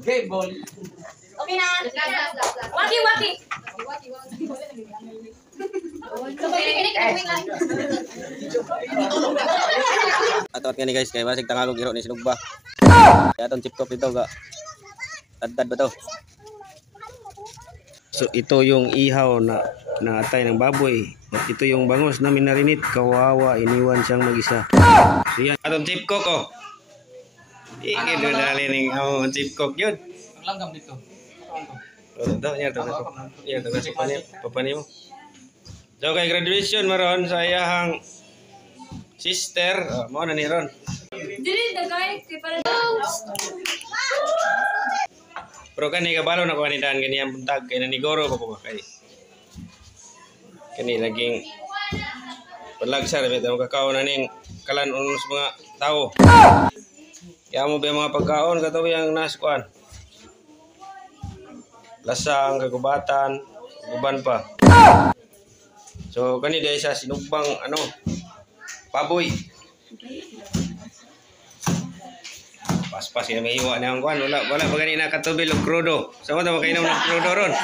Game ball. Okay na. Waki, waki. Atot nga ni guys, kaya basig tangagog iro ni sinugba. Kaya itong chip top dito, tad ba to? So ito yung ihaw na atay ng baboy. At ito yung bangus na minarinit. Kawawa, iniwan siyang mag-isa. So yan, atong chip cook oh. Ikid doon nalining ang chip cook yun. Langgam dito. Ito, yan ito. Yan ito, papani mo. So kay graduation maron sa iyahang sister. Mo na ni ron. Dili dagay kay para Pero kani kabalo na ko kanitaan ganyan buntag kay nanigoro pa ko kay. Kani laging palagsar bitaw kakao na ning kalan-on sa mga tao. Kaya mo ba mga pagkaon kataw yang naskuan. Lasang kagubatan, guban pa. So kani dai sa sinugbang baboy. Pas-pas kaya may iwa na ang kuan. Wala pa ganina katubil o krudo. Sama ta makainom ng krudo ron.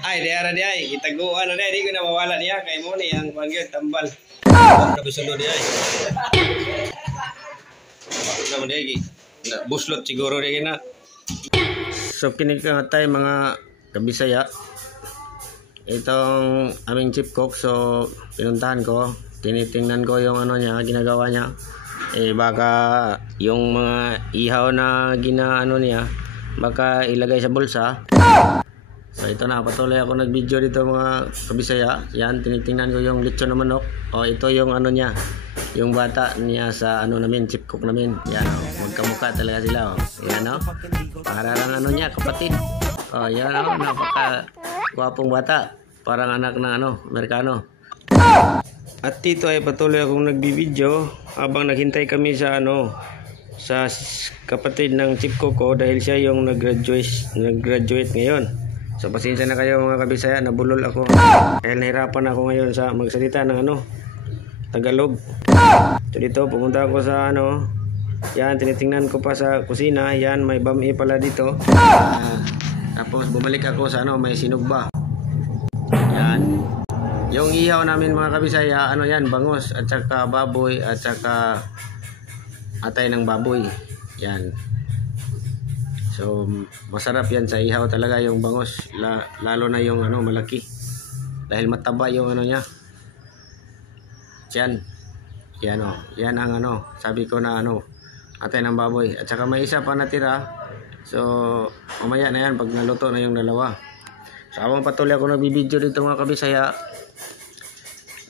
Ay, diara di ay. Itaguan na di ko na mawala niya. Kay mo ni ang kuan gyud tambal. Nabisulo di ay. Sama di buslot siguro di na. So kini ka tay mga kabisaya. Itong aming chip cook, so pinuntahan ko, tinitingnan ko yung niya, ginagawa niya. Baka yung mga ihaw na ginaano niya, baka ilagay sa bulsa. So ito na, patuloy ako nag-video dito mga kabisaya. Yan, tinitingnan ko yung lechon na manok. O ito yung niya, yung bata niya sa namin, chip cook namin. Yan magkamukha talaga sila. Yan para lang niya, kapatid. Yan napaka gwapong bata, parang anak ng Amerikano. At dito ay patuloy akong nagbibideo habang naghintay kami sa sa kapatid ng chip cook ko dahil siya yung nag-graduate ngayon. So pasensya na kayo mga kabisaya, nabulol ako dahil nahirapan ako ngayon sa magsalita ng Tagalog. So dito pumunta ako sa yan, tinitingnan ko pa sa kusina. Yan, may bami pala dito. Tapos bumalik ako sa may sinugba. Yan. Yung ihaw namin mga kabisaya, yan, bangus at saka baboy at saka atay ng baboy. Yan. So masarap yan sa ihaw talaga yung bangus, lalo na yung malaki. Dahil mataba yung niya. Yan. Yan yan ang sabi ko na atay ng baboy. At saka may isa pa natira. So mamaya na yan pag naluto na yung dalawa. So habang patuloy ako nagbibideo dito mga kabisaya,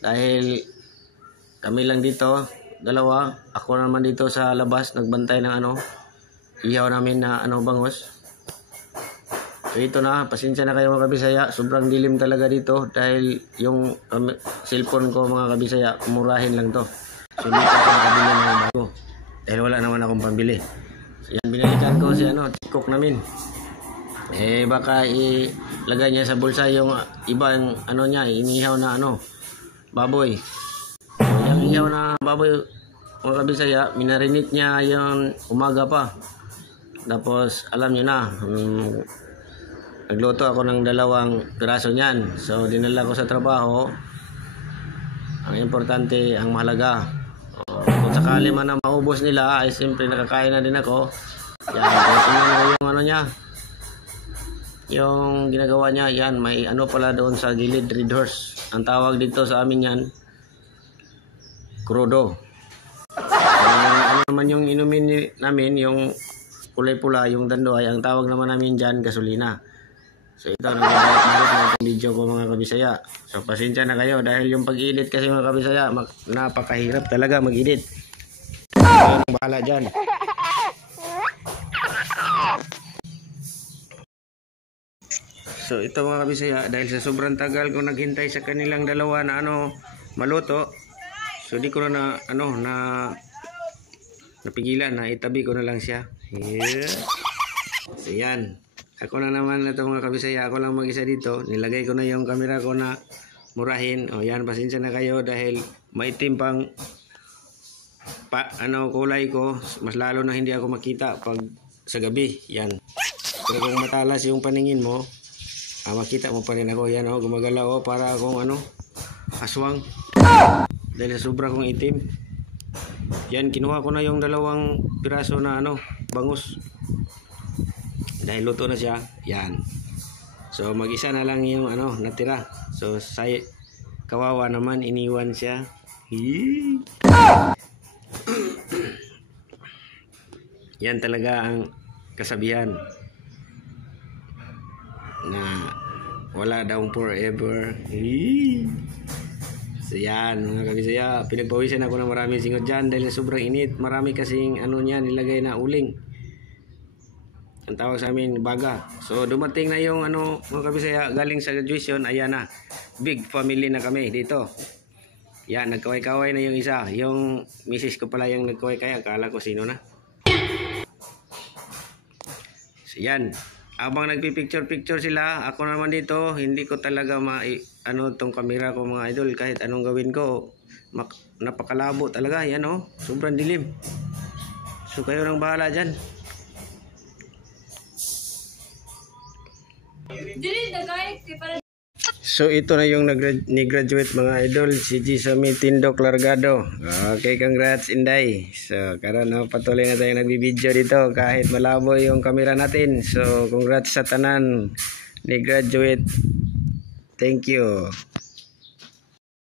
dahil kami lang dito, dalawa, ako naman dito sa labas nagbantay ng ihaw namin na bangus. So ito na, pasensya na kayo mga kabisaya, sobrang dilim talaga dito dahil yung cellphone ko mga kabisaya, kumurahin lang to. So hindi ko nakabili ng bago dahil wala naman akong pambili. Yan, binalikan ko si cook namin. Baka ilagay niya sa bulsa yung ibang niya, inihaw na baboy. So, yung ihaw na baboy mga kabisaya, minarinit niya yung umaga pa. Tapos alam niyo na, nagluto ako ng 2 piraso niyan. So dinala ko sa trabaho. Ang importante, ang mahalaga, kung sakali man na maubos nila, ay siyempre nakakain na din ako. Yan, tingnan mo yung niya, yung ginagawa niya. Yan, may pala doon sa gilid, red horse. Ang tawag dito sa amin yan, krudo. Naman yung inumin namin, yung kulay pula, yung dandoy, ang tawag naman namin dyan, gasolina. So ito ang video ko mga kabisaya. So pasensya na kayo dahil yung pag-edit kasi mga kabisaya, napakahirap talaga mag-edit. So bahala dyan. So ito mga kabisaya, dahil sa sobrang tagal ko naghintay sa kanilang dalawa na maluto, so di ko na napigilan na itabi ko na lang siya. Yeah. So yan, ako na naman na ito mga kabisaya, ako lang mag-isa dito. Nilagay ko na yung camera ko na murahin. O yan, pasensya na kayo dahil maitim pang kulay ko. Mas lalo na hindi ako makita pag sa gabi. Yan. Pero kung matalas yung paningin mo, makita mo pa rin ako. Yan oh, gumagalaw oh, para akong ano, aswang. Dahil sobra kong itim. Yan, kinuha ko na yung 2 piraso na ano, bangus. Dahil luto na siya. Yan. So mag-isa na lang yung ano, natira. So kawawa naman, iniwan siya. Yan talaga ang kasabihan na wala daw forever. So yan mga kabisaya, pinagpawisan ako ng maraming singot dyan dahil sobrang init. Marami kasing ano niya nilagay na uling. Ang tawag sa amin baga. So dumating na yung ano mga kabisaya galing sa graduation. Ayan na, big family na kami dito. Yan, nagkaway-kaway na yung isa. Yung misis ko pala yung nagkaway-kaway. Akala ko sino na. So yan, abang nagpipicture-picture sila, ako naman dito, hindi ko talaga ano tong camera ko mga idol, kahit anong gawin ko, napakalabo talaga, yan oh, sobrang dilim. So kayo nang bahala dyan. Dili na guys, kay para So ito na yung nag-graduate mga idol, si Jisami Tindok Largado. Okay, congrats Inday. So karon no, patuloy na tayo nagbibideo dito kahit malabo yung camera natin. So congrats sa tanan ni graduate. Thank you.